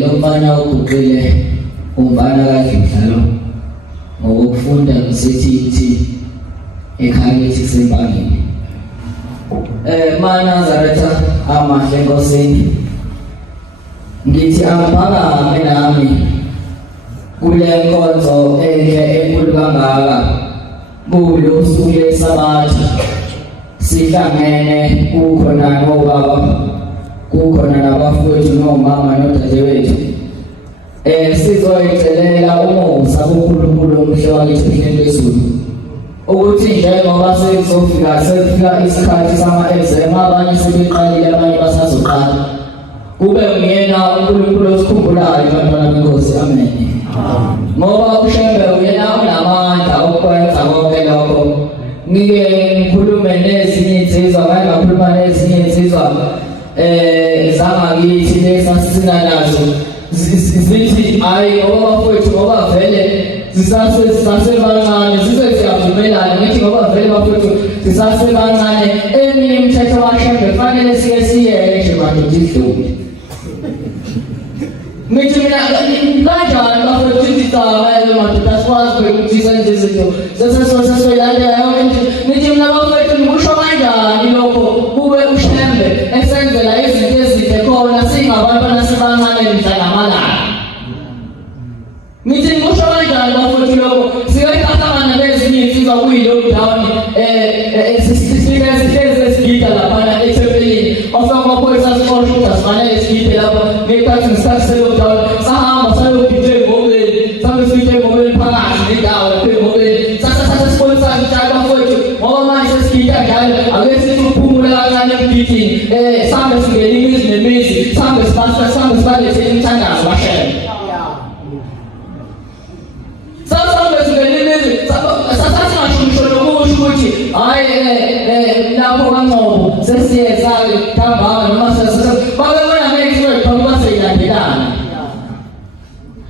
Lomfana uguqile umfana kaDlalo ngokufunda ngesithithi ekhaya sembangeni. Nazaretha amahle Nkosini, ngithi amphakame nami kule nkonzo enhle enkulu kangaka kulo suku leSabatha sihlangene kukhona ngobaba kukhona nabafowethu nomama nodadewethu sizoyicelela umusa kuNkulunkulu omhle wakithi phezulu ukuthi njengoba sekufika isikhathi sama-exam, abanye sebeqalile abanye basazoqala, kube nguyena uNkulunkulu osikhumbulayo bantwana beNkosi. Amen. Ngoba uShembe uyena unamandla okwenza konke lokho. Ngike ngikhulume nezinye insizwa, ngake ngakhuluma nezinye insizwa zangakithi lesasina nazo zithi hayi ngoba bafowethu ngoba vele zisasebancane zizoziyavumelana ngithi ngoba vele bafowethu zisasebancane eminye imithetho kaShembe fanele sike siyeke nje madoda idlule. Ngithi mina kanjani bafowethu izicabelo madoda asikwazi ukuthi senze izinto sesoyilandela yonke into. Ngithi mina bafowethu ngikusho kanjani lokho kube uShembe esenzela izinto ezinhle khona singabantwana sibancane mhla namalanga. Ngithi ngikusho kanjani bafowethu lokho sikayithathana nezinye insizwa kuyi-lockdown sihlezi esigida laphana ethempelini ofika amaphoyisa asixosha ukuthi asifanele sigide lapho ngekhathi ngesikhathi se-lockdown sahamba sayogida ey'ngomeni sabe sifike ey'ngomeni phakathi nendawo lapho ey'ngomeni sasibonisa njalo bafowethu ngoba manje sesigida njalo ake sithi ukuphumula kancane emgidini sahambe singene imizi nemizi sahambe sibalethele imithandazo kaShembe. Lapho kaNgcobo sesiyezake kangaka noma babebona ngeke phambi seyilandelana.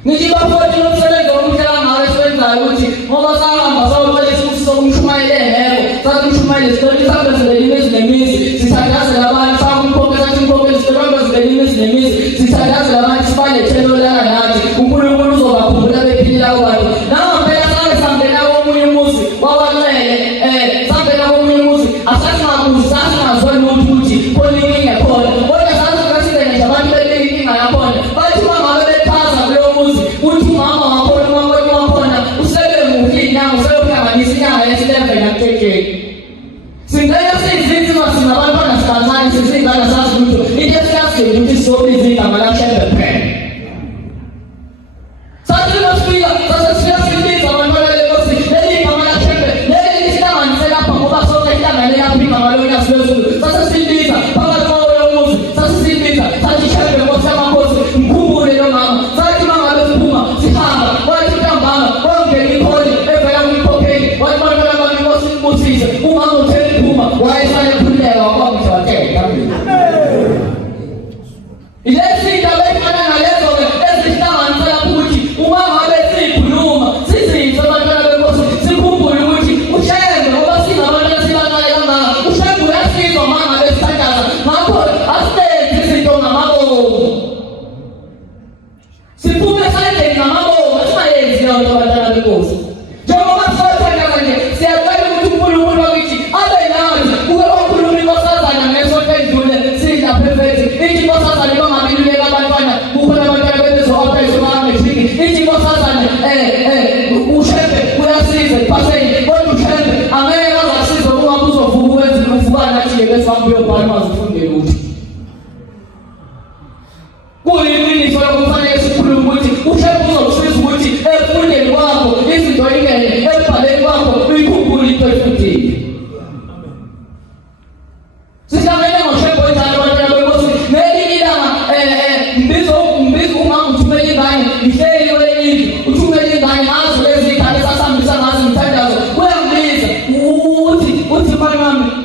Ngithi bafowethu umsebenzi omuhle kangaka esiwenzayo ukuthi ngoba sahamba sayocela ukuthi sokumshumayela engekho sathi umshumayele sithi sihambe singene imizi nemizi sithandazela abantu sathi umkhokhe sithandazela imizi nemizi sithandazela abantu sibalethele olaka nathi uNkulunkulu uzobakhumbula bephila kwayo. Nangampela sabe sihambela komunye umuzi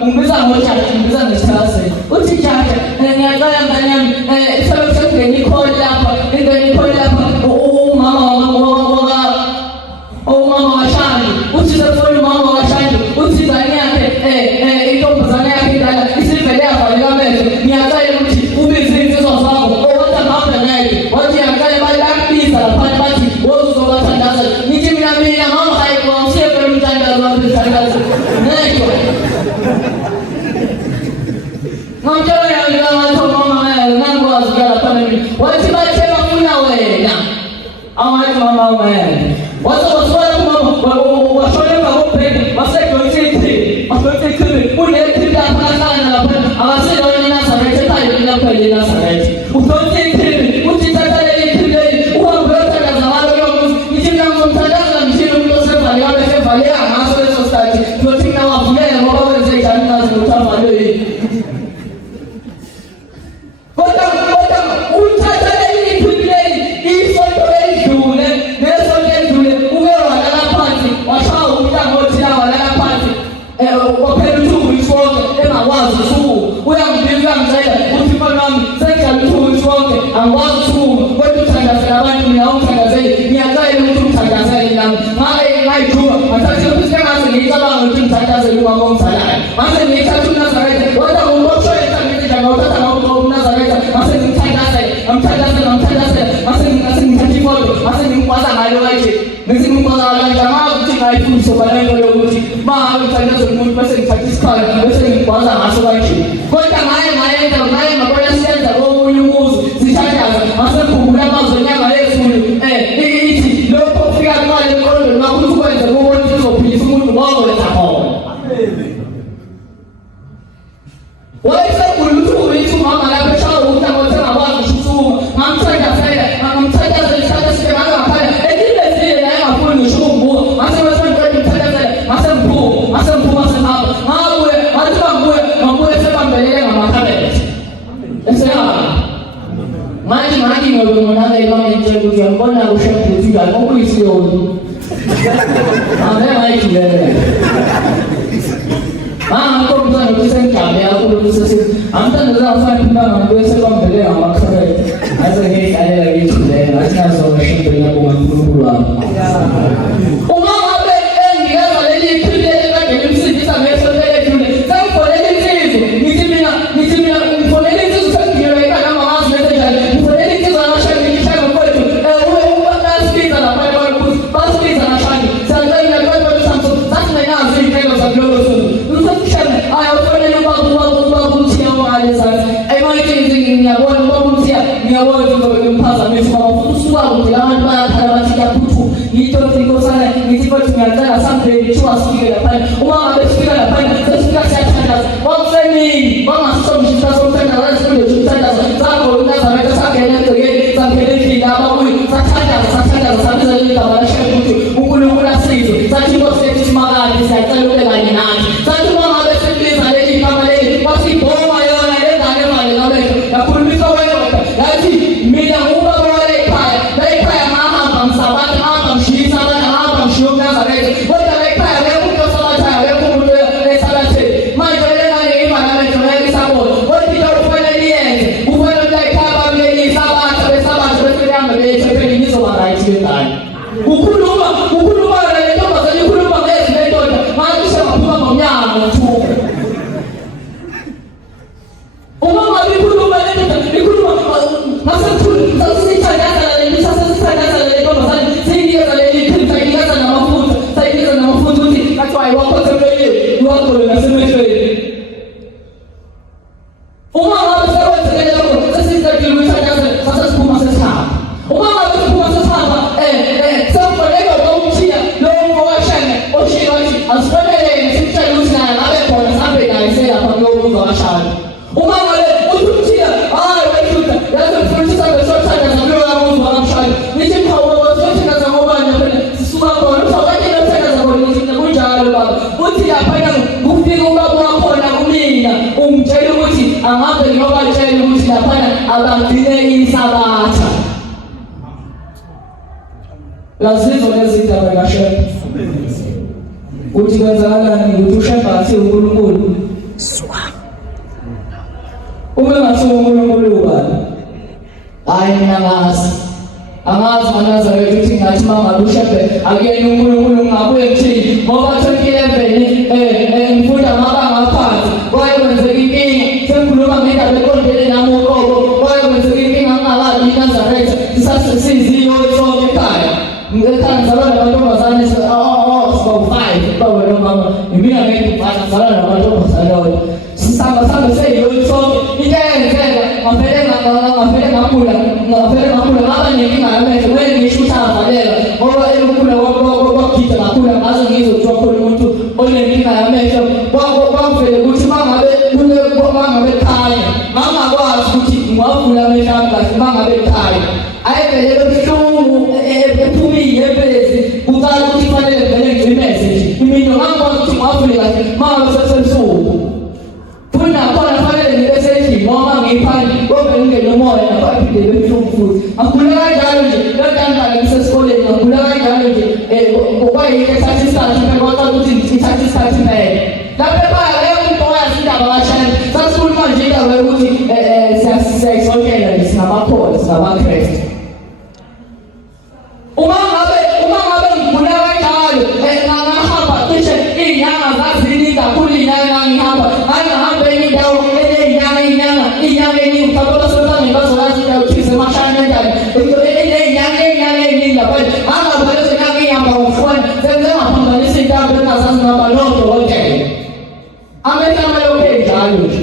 ungibiza ngojaji, ungibiza ngesithaseni. Uthi jaji, ngiyaqala ngane yami, sebese ngenikholi lapha, ngenikholi lapha, umama washani. Uthi sefoni umama washani, uthi ingane yakhe, intombazane yakhe indala, isivele yavaleka amehlo. Ngiyaqala ukuthi ubize insizwa zakho, wathi ngihamba naye, wathi ngiyaqala bayakubiza lapha bathi wozobathandaza. Nithi mina mama hayi kwamsiye kwa mthandazo wamthandazo. Nekho. Ngomtshela yami ngathi mama ngangikwazi lapha mina. Wathi bathe bafuna wena. Awathi mama wena. Wathi waswala mama washona ngakubheka wasedonsithi. Wasedonsithi unethi lapha lapha abasela wena Nazareth ekhaya lapha eNazareth. Udonsithi uthi thatha leli leli uhambe uyothandaza ngalo yomuzi. Nithi mina ngizomthandaza ngithini umuntu osevale yabe sevale ngaso leso sikhathi. Uthi mina wavumela ngoba wenze njani ngazi ukuthi avale yini. Lazima lazima tabakasha. Uti kwanza ala ni utusha basi ukulungulu. Uma ngasungulunkulu ubani? Hayi mina ngazi. Angazi manazaretha ukuthi ngathi mangabe ushebe akuyena uNkulunkulu ngabuye kuthini ngoba 2011 ngifunda amabanga aphansi kwaye kwenzeka inkinga sengikhuluma ngendaba eqondene nami uqobo kwaye kwenzeka inkinga ngingakazi iNazaretha sisasiziyo sonke ekhaya ngekhaya ngizalwa namantombazane sibawu-5 bawe nomama imina ngengifana ngizalwa namantombazane sisamba seyiyo sonke into eyenzeka ngavele ngakula ngaba nenkinga yamehlo kumele ngisho ukuthi angavalela ngoba elokhula kwagida ngakhula ngaze ngizwe kuthiwa khona umuntu onenkinga yamehlo kwangivele ukuthi mangabe khaya ngangakwazi ukuthi ngiwavula amehlo ami kahle mangabe khaya ayevele ebuhlungu ephuma iy'nyembezi kuqala ukuthi kufanele vele ngicimeze nje imino ngangikwazi ukuthi ngiwavule kahle mangabe sesebusuku futhi nakhona fanele ngibe sendlini noma ngiphandle kobe ngingene umoya nabaphinde bebuhlungu futhi ngagula kanjalo nje lodandane ngisesikoleni ngagula kanjalo nje kwayile ethatha isikhathi kwaqala ukuthi ngithathe isikhathi impela lapho ekhaya leyo umuntu oyazi indaba kashane sasikhuluma nje indaba yokuthi siyayisokela nje singamakhosi singamakrestu uma ngabe ngigula kanjalo ngahamba cishe iy'nyanga zazini kakhulu iy'nyanga ngihamba ngangihamba enye indawo iy'nyanga eningi mhlawumbe basebenzane bazolazi indawo thize emashane enjani iy'nyanga eningi lapha angavele senangihamba ngokufana sengaphambanisa intambo engazazi ngihamba nodokotela amehlo amalokhu enjalo nje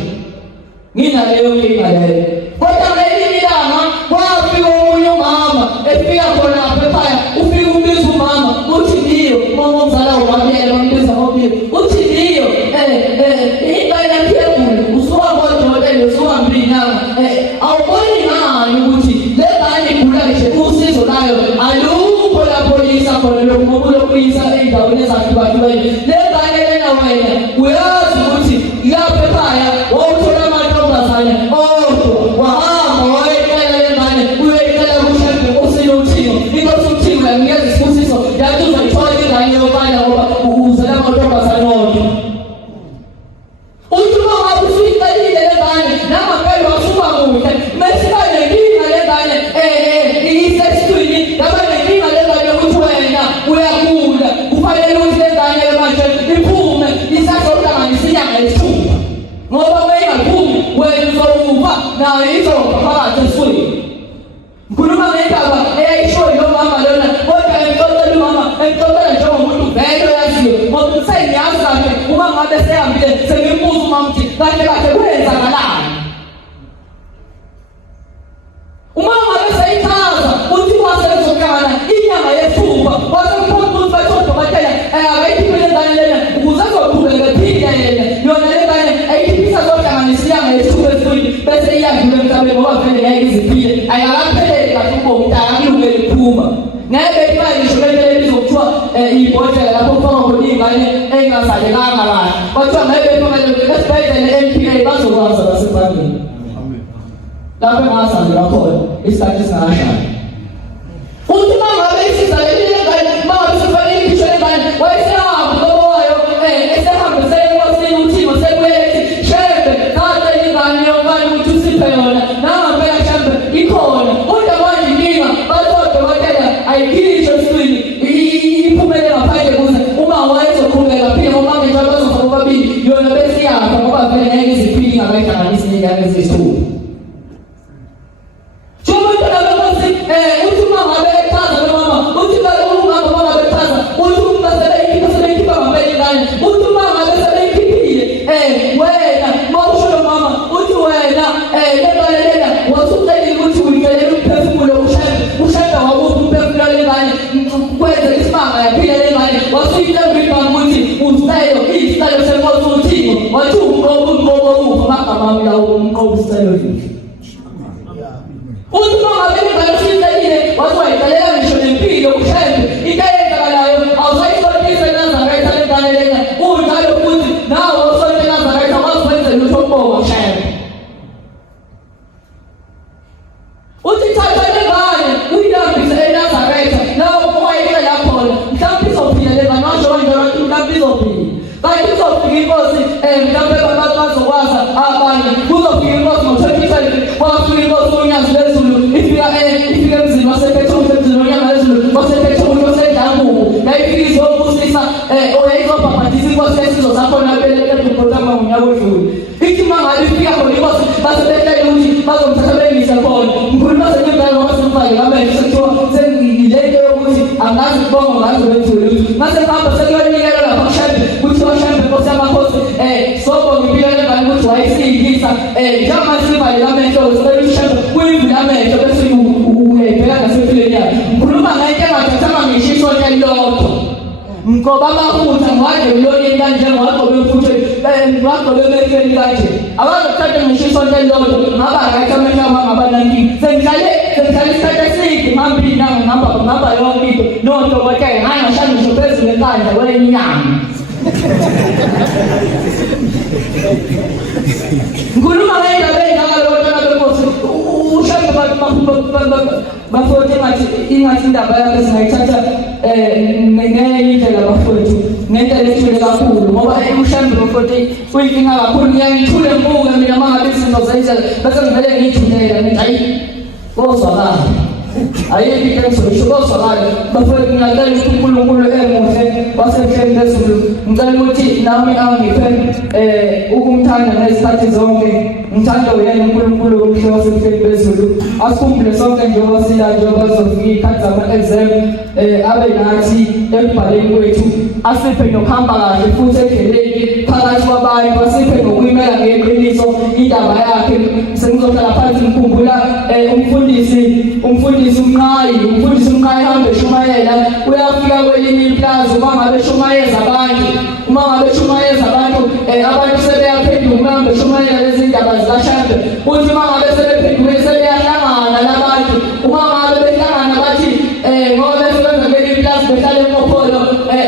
nginaleyo nkinga leyo kodwa ngelinye ilanga kwafika omunye umama efika khona lapha ekhaya ufika umbiza umama uthi ndiyo mama omzala umamela umbiza ngombizo uthi ndiyo ingane yaphezulu usuka kodokotela usuka mbinyanga awuboni ngani ukuthi le ngane igula nje usizo layo alukho lapho yisa khona lokhu ngoba lokuyisa ey'ndaweni ezahlukahlukene le ngane lena wena uyazi ukuthi lapha ekhaya wawuthola amantombazane wahamba wayecela le ngane uyecela kushebe usiluthiyo inkosi uthiyo yakunikeza isibusiso yathi uzayithola ingane yokana ngoba uzela amantombazane wonke uthi uma ngabe usuyicelile le ngane nangempela wasuka kuhle mesiba nenkinga le ngane isesitwini yaba nenkinga le ngane yokuthi wena uyagula kufanele ukuthi le ngane manje iphume isazohlanganisa inyanga yesithupha ngoba mayingaphumi wena uzowufa nayo izofa phakathi eswini ngikhuluma ngendaba eyayishoyo lo mama lona kodwa engixoxela njengomuntu vele oyaziyo ngoba sengiyazi kahle uma ngabe sehambile sengimbuza umama ukuthi kahle kuyenzakalani uma ngabe seyichaza ukuthi kwasezohlangana inyanga yesithupha kwasekuphoqa ukuthi bathi odokotela akayikhiphe le ngane lena ukuze azoqhubeka phinde yena yona le ngane ayikhiphisa zohlanganisa inyanga yesithupha eswini bese iyadlula emhlabeni ngoba vele ngeke iziphile ayakapheleli kahle ubomi akulungele ukuphuma ngeke imali ngisho lemele bizokuthiwa ibhodlela lapho kufaka khona iy'ngane ey'ngazalekanga kahle bathiwa ngeke bephumelele esibhedlela MPA bazokwazi basebangeni lapho engazalelwa khona isikhathi singakashaya uthi mangabe isizalelile ngane mangabe sifanele ikhishwe ngane wayesehamba ngoba wayo esehambise enkosini uthimo sekuye ethi shebe thatha ingane yokane ukuthi usiphe yona nangampela mhlambe ikhona kodwa manje inkinga bathi odokotela ayikhishwe eswini iphumele ngaphandle kuze uma wayezoqhubeka phile ngoba ngenjalo bazofa bobabili yona bese iyafa ngoba vele ngeke iziphile ingakayihlanganisi ney'nyanga eziyisithupha uthi uma ngabe echaza lo mama uthi umama uma ngabe echaza uthi umuntu sebeyikhipha ngempela ingane uthi uma ngabe sebeyikhiphile wena mawusho lo mama uthi wena le ngane lena wasucelile ukuthi uyicelela umphefumulo ushada wakuphi umphefumulo le ngane kwenze isimanga yaphila le ngane wasuyitshela ibanga ukuthi isicelo senkosi uthimo wathi umqobo ufa amagama ami lawo umqobo isicelo lihle uthi uma ngabe ingane usuyicelile wathi wayicelela ngisho nempilo ushembe into eyenzakalayo awusayisothisa eNazaretha le ngane lena unjalo futhi nawe usonke eNazaretha wazikwenzela lutho okuboka ushembe uthi thatha le ngane uyihambise eNazaretha nawe owayicela khona mhlawumbe izophila le ngane washo kanjalo mhlawumbe izophila kanti izofika inkosi mhlawumbe kwafika inkosi ngo-2012 kwafika inkosi uNyazi lezulu ifika emzini wasephethe umsebenzi nonyanga lezulu wasephethe umuntu osedlangubo yayifika izobusisa oyayizobhabhadisa inkosi yesizwe sakhona belekadubhotama ngonyaka odlule ithi mangabe ifika khona inkosi basebehlela ukuthi bazomthatha bengise khona mkhuluma senyembala ngoba semfake kamehlo sekuthiwa sengilento yokuthi angazi kubonga ngazo lezulu mase kuhamba sekuyonikela lapha kushambe kuthiwa shambe nkosi yamakhosi sobonga impilo yengane ukuthi wayisindisa njengoba sivale kamehlo sibele ushambe kuyimvula amehlo bese uyayibheka nasempilweni yakhe mkhuluma ngento engathathanga ngisho isonto elilodwa ngoba abafutha ngade ulonini kanje ngwagqobe mfuthe ngwagqobe mehlweni kanje abazothatha ngisho isonto elilodwa ngaba right amehlo ngaba nanki sengihlale isikhathi eside ngihambile ngihamba yonke into nodokotela ngangashaya ngisho phezulu enkandla kwenyama ngikhuluma ngendaba engakalotshana benkosi ushambe bafowethu ingathi indaba yakhe singayithatha ngenye indlela bafowethu ngendlela ethule kakhulu ngoba ushambe bafowethu uyinkinga kakhulu ngiyangithule mbuke mina mangabe izinto zenzela bese ngivele ngiyithulela ngithi hayi kozwakala ayikho into engizoyisho kozwakala bafowethu ngiyacela ukuthi uNkulunkulu emuhle wasemhleni phezulu ngicela ukuthi nami angiphe ukumthanda ngezikhathi zonke ngithanda yena uNkulunkulu omhle wasemhleni phezulu asikhumbule sonke njengoba njengoba zofika ikhathi zama-exam abe nathi ekubhaleni kwethu asiphe nokuhamba kahle futhi endleleni phakathi kwabantu asiphe nokuyimela ngeqiniso indaba yakhe sengizohlala phansi ngikhumbula umfundisi umqhayi hambe eshumayela uyafika kwelinye iplaza uma ngabe eshumayeza abantu abantu sebeyaphenduka hambe eshumayela lezi ndaba zikashambe uthi uma ngabe sebephenduke sebeyahlangana labantu uma ngabe behlangana bathi ngoba besebenza kwelinye iplaza behlala emopholo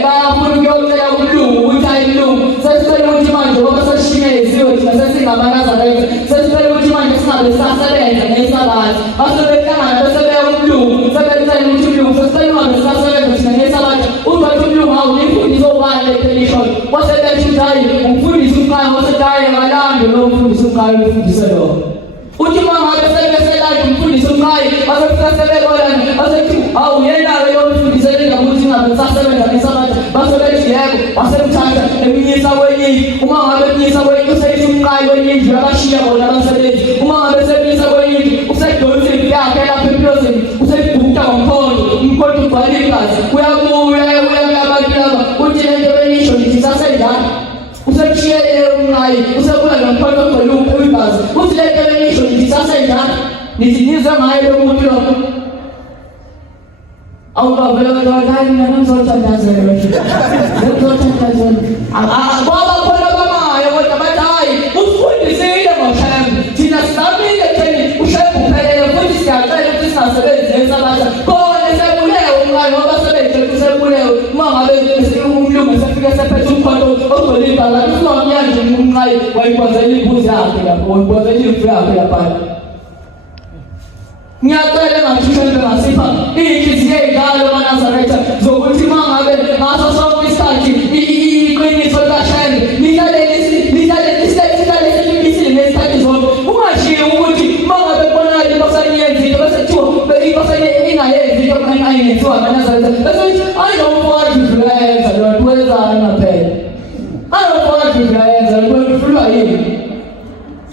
bayafuna ukuyocela umlungu ukuthi ayilungu sesicela ukuthi manje ngoba sesishimeziwe thina sesingamanazarete sesicela ukuthi manje singabe sisasebenza ngesabathi basebehlangana bese beya umlungu sebecela ukuthi umlungu sesicela ungabe sisasebenza thina ngesabathi uzathi umlungu hawu nimfundisi obani lepelishon wasebethi ukuthi hayi umfundisi umqhayi wasethi hayi ngalando lo mfundisi umqhayi umfundise lo uthi uma ngabe sebeselanda umfundisi umqhayi basefika sebekolani basethi hawu yena-ke lo mfundisi elinga ukuthi ingabe sisasebenza ngesabathi basebethi yebo wasemthatha eminyisa kwenye uma ngabe eminyisa kwenye useyithi umqhayi kwenye indlu yakashiya bona abasebenzi uma ngabe seminyisa kwenye usedonsa impi yakhe lapha empilosini usedubukta ngomkhondo umkhondo ugcwala igazi uyabuya abantu laba uthi lento benisho nithi sasenjani usekushiye umqhayi usebuya nomkhondo ogcwele igazi uthi lento benisho nithi sasenjani nithi nizwe ngayo lo muntu lo awubavela hayi mina ngizothandazela ngoba khona bamayo kodwa bathi hayi usifundisile ngoshembe thina sizamile theni ushembe uphelele futhi siyacela ukuthi singasebenzi ngesabatha khona sebulewe umqhayi ngoba sebethe kusebulewe uma ngabe umlungu esefike sephethe umkhondo ogcwele ibhala usizomnyanje umqhayi wayikwazela imbuzi yakhe lapho wayikwazela imvu yakhe lapha ngiyacela ngathishembe ngasipha iy'nhliziyo ey'ngalo kaNazaretha zokuthi uma ngabe ngaso sonke isikhathi iqiniso likashembe lihlale silimisiwe ngezikhathi zonke ungashiyi ukuthi uma ngabe kubonakala into osayenza into bese kuthiwa into ingayenzi into ayingenziwa kaNazaretha bese uthi hayi lo mfowethu udlula yenza lona wenzani ngaphela hayi lo mfowethu udlula yenza lona uhlulwa yini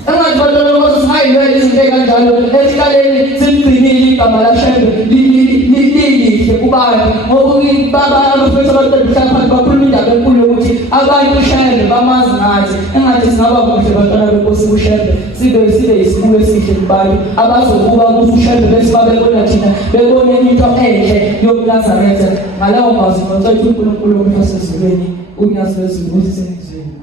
engazibaloloko singayilwela izinto ey'kanjalo esikaleni siligcinile igama lashembe lilihle kubantu ngoba abafethu abantwana phansi bakhuluma indaba enkulu yokuthi abantu ushembe bamazi ngathi engathi singaba kuhle bantwana benkosi kushembe sibe yisibulo esihle kubantu abazokuba kuthi ushembe bese babebona thina bebone into enhle yokuNazaretha ngalawo mazwi ngicela uNkulunkulu omhlosezulweni uNyazi lezulu ukuthi senizweni